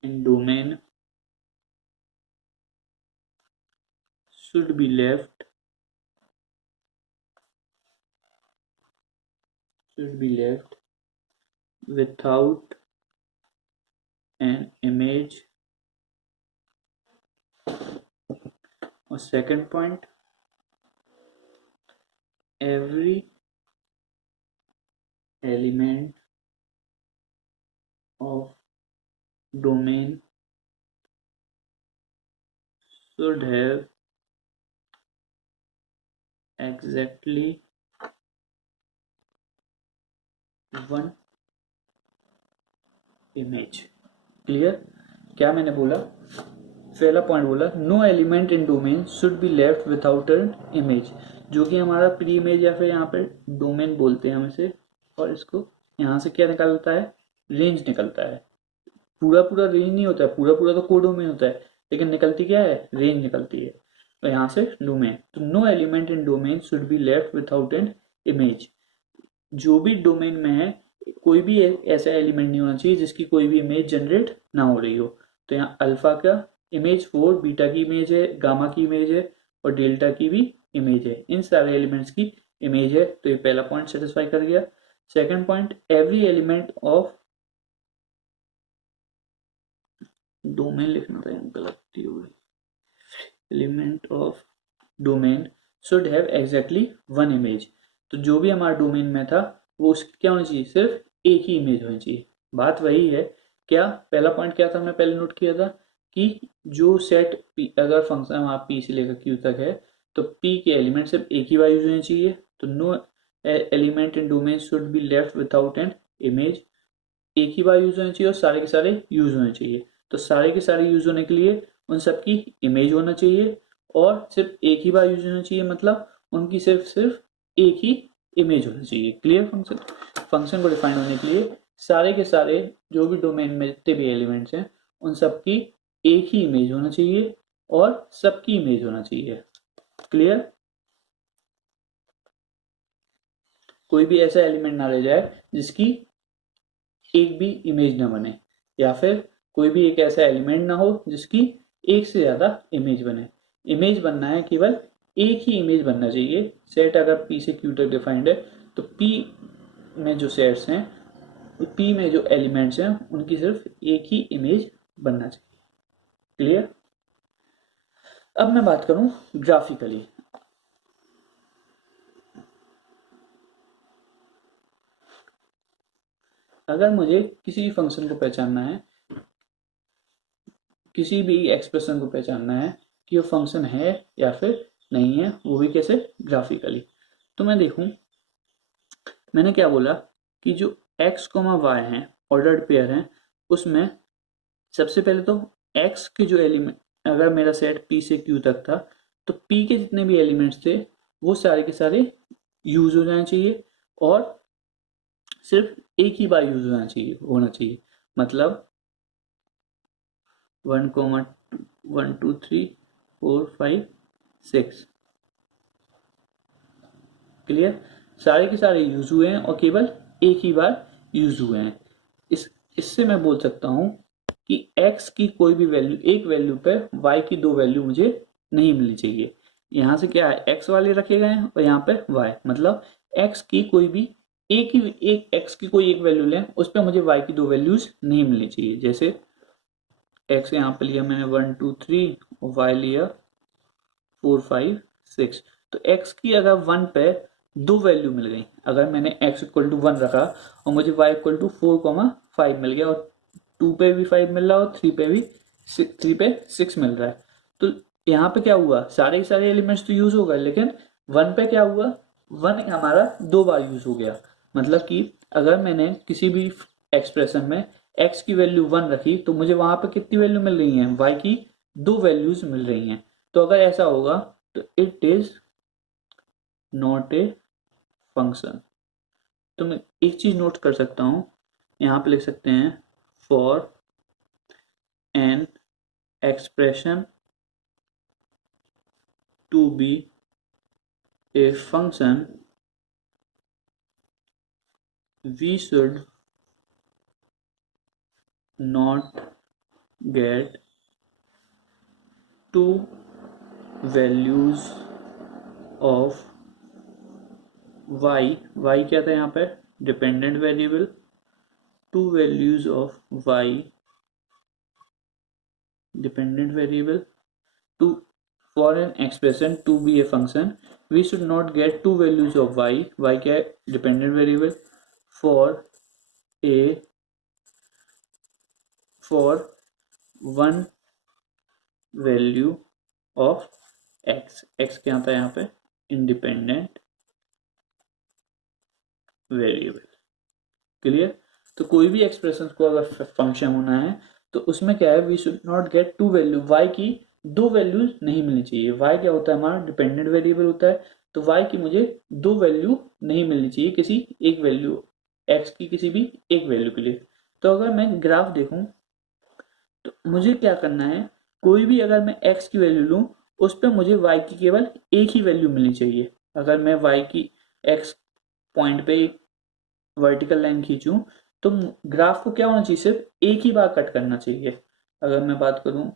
in domain should be left without an image, और second point, every element of domain should have exactly one image। Clear. क्या मैंने बोला, पहला पॉइंट बोला no element in domain should be left without an image, जो कि हमारा प्री इमेज या फिर यहाँ पे डोमेन बोलते हैं हम इसे, और इसको यहाँ से क्या निकलता है, रेंज निकलता है। पूरा पूरा रेंज नहीं होता है, पूरा पूरा तो कोडोमेन होता है, लेकिन निकलती क्या है, रेंज निकलती है। तो यहाँ से डोमेन, तो no element in domain should be left without an image, जो भी डोमेन में है कोई भी ऐसा एलिमेंट नहीं होना चाहिए जिसकी कोई भी इमेज जनरेट ना हो रही हो। तो यहाँ अल्फा का इमेज 4, बीटा की इमेज है, गामा की इमेज है, और डेल्टा की भी इमेज है, इन सारे एलिमेंट्स की इमेज है। तो ये पहला पॉइंट सेटिस्फाई कर गया। Second point, every element of domain लिखना था, गलती हो गई, element of domain should have exactly one image. तो जो भी हमारा डोमेन में था वो उसकी क्या होनी चाहिए, सिर्फ एक ही इमेज होनी चाहिए। बात वही है, क्या पहला पॉइंट क्या था हमने पहले नोट किया था कि जो सेट पी, अगर फंक्शन हमारा पी से लेकर क्यू तक है, तो पी के एलिमेंट सिर्फ एक ही बार यूज होने चाहिए। तो no element in domain should be left without an image, एक ही बार यूज होने चाहिए और सारे के सारे यूज होने चाहिए। तो सारे के सारे यूज होने के लिए उन सबकी इमेज होना चाहिए, और सिर्फ एक ही बार यूज होना चाहिए, मतलब उनकी सिर्फ सिर्फ एक ही इमेज होनी चाहिए। क्लियर। फंक्शन को डिफाइन होने के लिए सारे के सारे जो भी डोमेन में जितने भी एलिमेंट्स हैं उन सबकी एक ही इमेज होना चाहिए और सबकी इमेज होना चाहिए। क्लियर। कोई भी ऐसा एलिमेंट ना रह जाए जिसकी एक भी इमेज ना बने, या फिर कोई भी एक ऐसा एलिमेंट ना हो जिसकी एक से ज्यादा इमेज बने। इमेज बनना है केवल एक ही इमेज बनना चाहिए। सेट अगर पी से क्यू तक डिफाइंड है तो पी में जो सेट्स हैं, पी में जो एलिमेंट्स हैं उनकी सिर्फ एक ही इमेज बनना चाहिए। क्लियर। अब मैं बात करूं ग्राफिकली। अगर मुझे किसी भी फंक्शन को पहचानना है, किसी भी एक्सप्रेशन को पहचानना है कि वो फंक्शन है या फिर नहीं है, वो भी कैसे, ग्राफिकली। तो मैं देखूं, मैंने क्या बोला कि जो x, y है, ऑर्डर्ड पेयर है, उसमें सबसे पहले तो x के जो एलिमेंट, अगर मेरा सेट p से q तक था, तो p के जितने भी एलिमेंट्स थे वो सारे के सारे यूज हो जाने चाहिए, और सिर्फ एक ही बार यूज होना चाहिए। मतलब 1, 2, 3, 4, 5, 6, क्लियर, सारे के सारे यूज हुए हैं और केवल एक ही बार यूज हुए हैं। इससे मैं बोल सकता हूं कि x की कोई भी वैल्यू, एक वैल्यू पर y की दो वैल्यू मुझे नहीं मिलनी चाहिए। यहां से क्या है, x वाले रखे गए हैं और यहाँ पे y, मतलब x की कोई भी एक x की कोई एक वैल्यू लें, उस पर मुझे y की दो वैल्यूज नहीं मिलनी चाहिए। जैसे x यहाँ पे लिया मैंने 1, 2, 3 और y लिया 4, 5, 6। तो x की अगर 1 पे दो वैल्यू मिल गई, अगर मैंने x इक्वल टू 1 रखा और मुझे y इक्वल टू 4, 5 मिल गया, और 2 पे भी 5 मिल रहा है और 3 पे 6 मिल रहा है, तो यहाँ पे क्या हुआ, सारे सारे एलिमेंट्स तो यूज हो गए, लेकिन 1 पे क्या हुआ, 1 हमारा दो बार यूज हो गया। मतलब कि अगर मैंने किसी भी एक्सप्रेशन में x की वैल्यू 1 रखी, तो मुझे वहां पे कितनी वैल्यू मिल रही है, y की दो वैल्यूज मिल रही हैं। तो अगर ऐसा होगा तो it is not a function. तो मैं एक चीज नोट कर सकता हूं, यहां पे लिख सकते हैं for an expression to be a function we should not get two values of y क्या था यहाँ पे, dependent variable, two values of y dependent variable to, for an expression to be a function we should not get two values of y क्या है, dependent variable, for a for one value of x क्या था यहाँ पे, independent variable, क्लियर। तो कोई भी एक्सप्रेशन को अगर फंक्शन होना है तो उसमें क्या है, we should not get two value, y की दो वैल्यूज नहीं मिलनी चाहिए। y क्या होता है, हमारा डिपेंडेंट वेरिएबल होता है, तो y की मुझे दो वैल्यू नहीं मिलनी चाहिए किसी एक वैल्यू, x की किसी भी एक वैल्यू के लिए। तो अगर मैं ग्राफ देखूं तो मुझे क्या करना है, कोई भी अगर मैं x की वैल्यू लूं, उस पर मुझे y की केवल एक ही वैल्यू मिलनी चाहिए। अगर मैं y की x पॉइंट पे एक वर्टिकल लाइन खींचूं, तो ग्राफ को क्या होना चाहिए, सिर्फ एक ही बार कट करना चाहिए। अगर मैं बात करूं,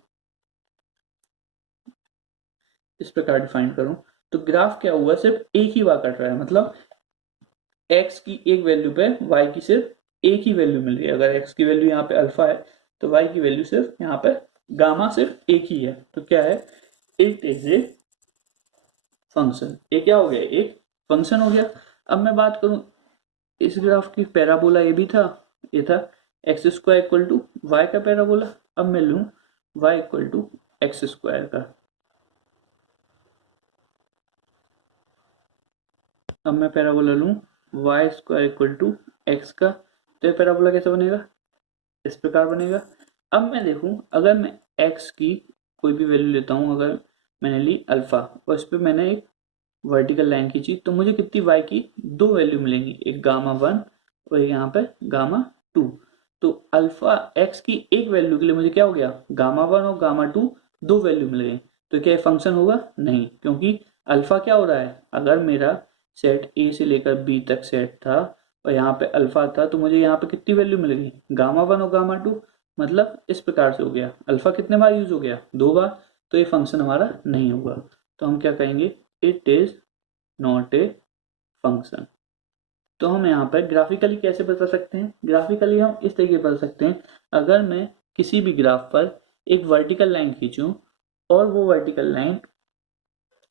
इस प्रकार डिफाइन करूं, तो ग्राफ क्या हुआ, सिर्फ एक ही बार कट रहा है, मतलब x की एक वैल्यू पे y की सिर्फ एक ही वैल्यू मिल रही है। अगर x की वैल्यू यहाँ पे अल्फा है, तो y की वैल्यू सिर्फ यहाँ पे गामा सिर्फ एक ही है। तो क्या है, इट इज ए फंक्शन। ये क्या हो गया, एक फंक्शन हो गया। अब मैं बात करूं इस ग्राफ की, पैराबोला ये भी था, ये था x square equal to y का पैराबोला। अब मैं लूं y equal to x square का, अब मैं पैराबोला लूं y square equal to x का, तो ये पैराबोला कैसे बनेगा, इस प्रकार बनेगा। अब मैं देखूं, अगर मैं एक्स की कोई भी वैल्यू लेता हूं, अगर मैंने ली अल्फा और इस पर मैंने एक वर्टिकल लाइन खींची, तो मुझे कितनी वाई की दो वैल्यू मिलेंगी, एक गामा 1 और एक यहाँ पे गामा 2। तो अल्फा एक्स की एक वैल्यू के लिए मुझे क्या हो गया, गामा 1 और गामा 2 दो वैल्यू मिल गई। तो क्या फंक्शन होगा, नहीं, क्योंकि अल्फा क्या हो रहा है, अगर मेरा सेट ए से लेकर बी तक सेट था और यहाँ पे अल्फा था, तो मुझे यहाँ पे कितनी वैल्यू मिल गई, गामा 1 और गामा 2, मतलब इस प्रकार से हो गया। अल्फा कितने बार यूज हो गया, दो बार, तो ये फंक्शन हमारा नहीं होगा। तो हम क्या कहेंगे, it is not a function. तो हम यहाँ पर ग्राफिकली कैसे बता सकते हैं, ग्राफिकली हम इस तरीके बता सकते हैं, अगर मैं किसी भी ग्राफ पर एक वर्टिकल लाइन खींचूं और वो वर्टिकल लाइन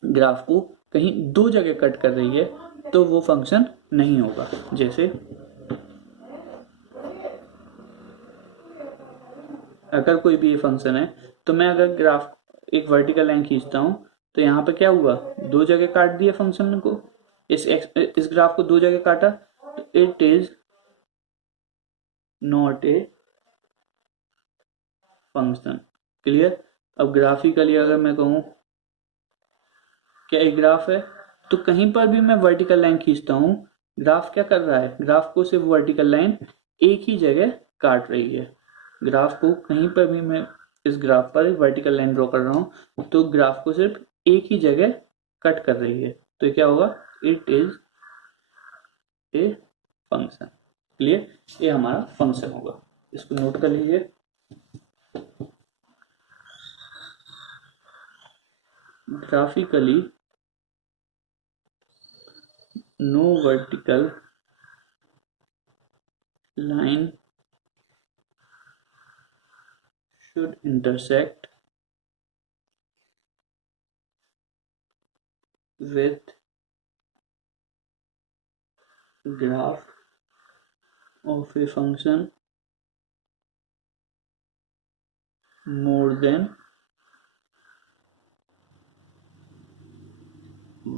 ग्राफ को कहीं दो जगह कट कर रही है, तो वो फंक्शन नहीं होगा। जैसे अगर कोई भी ये फंक्शन है तो मैं अगर ग्राफ एक वर्टिकल लाइन खींचता हूँ तो यहाँ पे क्या हुआ, दो जगह काट दिया फंक्शन को, इस ग्राफ को दो जगह काटा, तो it is not a function. Clear. अब ग्राफिकली अगर मैं कहूँ क्या एक ग्राफ है, तो कहीं पर भी मैं वर्टिकल लाइन खींचता हूँ, ग्राफ क्या कर रहा है, ग्राफ को सिर्फ वर्टिकल लाइन एक ही जगह काट रही है। ग्राफ को कहीं पर भी मैं इस ग्राफ पर एक वर्टिकल लाइन ड्रॉ कर रहा हूँ तो ग्राफ को सिर्फ एक ही जगह कट कर रही है, तो क्या होगा, it is a function. Clear. ये हमारा फंक्शन होगा, इसको नोट कर लीजिए। Graphically no vertical line should intersect with graph of a function more than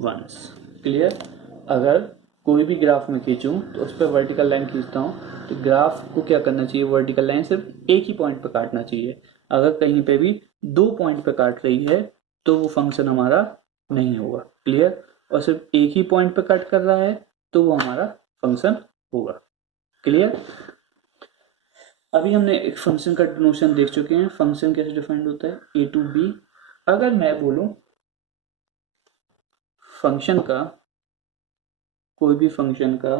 once। Clear. अगर कोई भी ग्राफ में खींचूं तो उस पर वर्टिकल लाइन खींचता हूं तो ग्राफ को क्या करना चाहिए, वर्टिकल लाइन सिर्फ एक ही पॉइंट पे काटना चाहिए। अगर कहीं पे भी दो पॉइंट पे काट रही है तो वो फंक्शन हमारा नहीं होगा। क्लियर। और सिर्फ एक ही पॉइंट पे कट कर रहा है तो वो हमारा फंक्शन होगा। क्लियर। अभी हमने एक फंक्शन का नोशन देख चुके हैं, फंक्शन कैसे डिफाइंड होता है, ए टू बी। अगर मैं बोलूं फंक्शन का, कोई भी फंक्शन का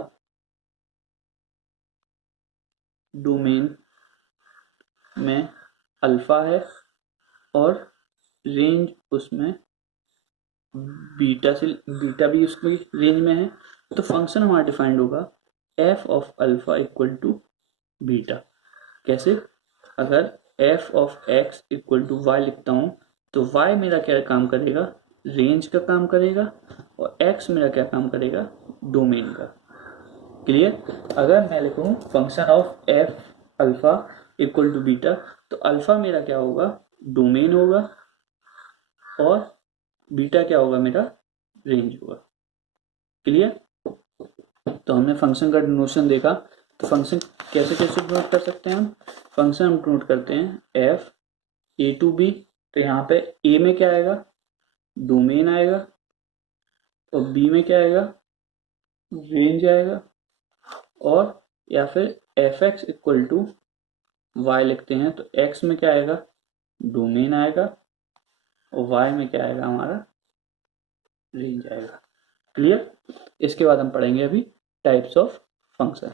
डोमेन में अल्फा है और रेंज उसमें बीटा भी उसकी रेंज में है, तो फंक्शन हमारा डिफाइंड होगा f of alpha equal to beta. कैसे, अगर f of x equal to y लिखता हूं तो वाई मेरा क्या काम करेगा, रेंज का काम करेगा, और एक्स मेरा क्या काम करेगा, डोमेन का। क्लियर। अगर मैं लिखूं function of f alpha equal to beta, तो अल्फा मेरा क्या होगा, डोमेन होगा, और बीटा क्या होगा, मेरा रेंज होगा। क्लियर। तो हमने फंक्शन का डिनोशन देखा, तो फंक्शन कैसे कैसे डिनोट कर सकते हैं हम, फंक्शन हम डिनोट करते हैं एफ ए टू बी, तो यहाँ पे ए में क्या आएगा, डोमेन आएगा, और बी में क्या आएगा, रेंज आएगा, और या फिर f x equal to y लिखते हैं तो एक्स में क्या आएगा, डोमेन आएगा, और वाई में क्या आएगा, हमारा रेंज आएगा। क्लियर। इसके बाद हम पढ़ेंगे अभी टाइप्स ऑफ फंक्शन।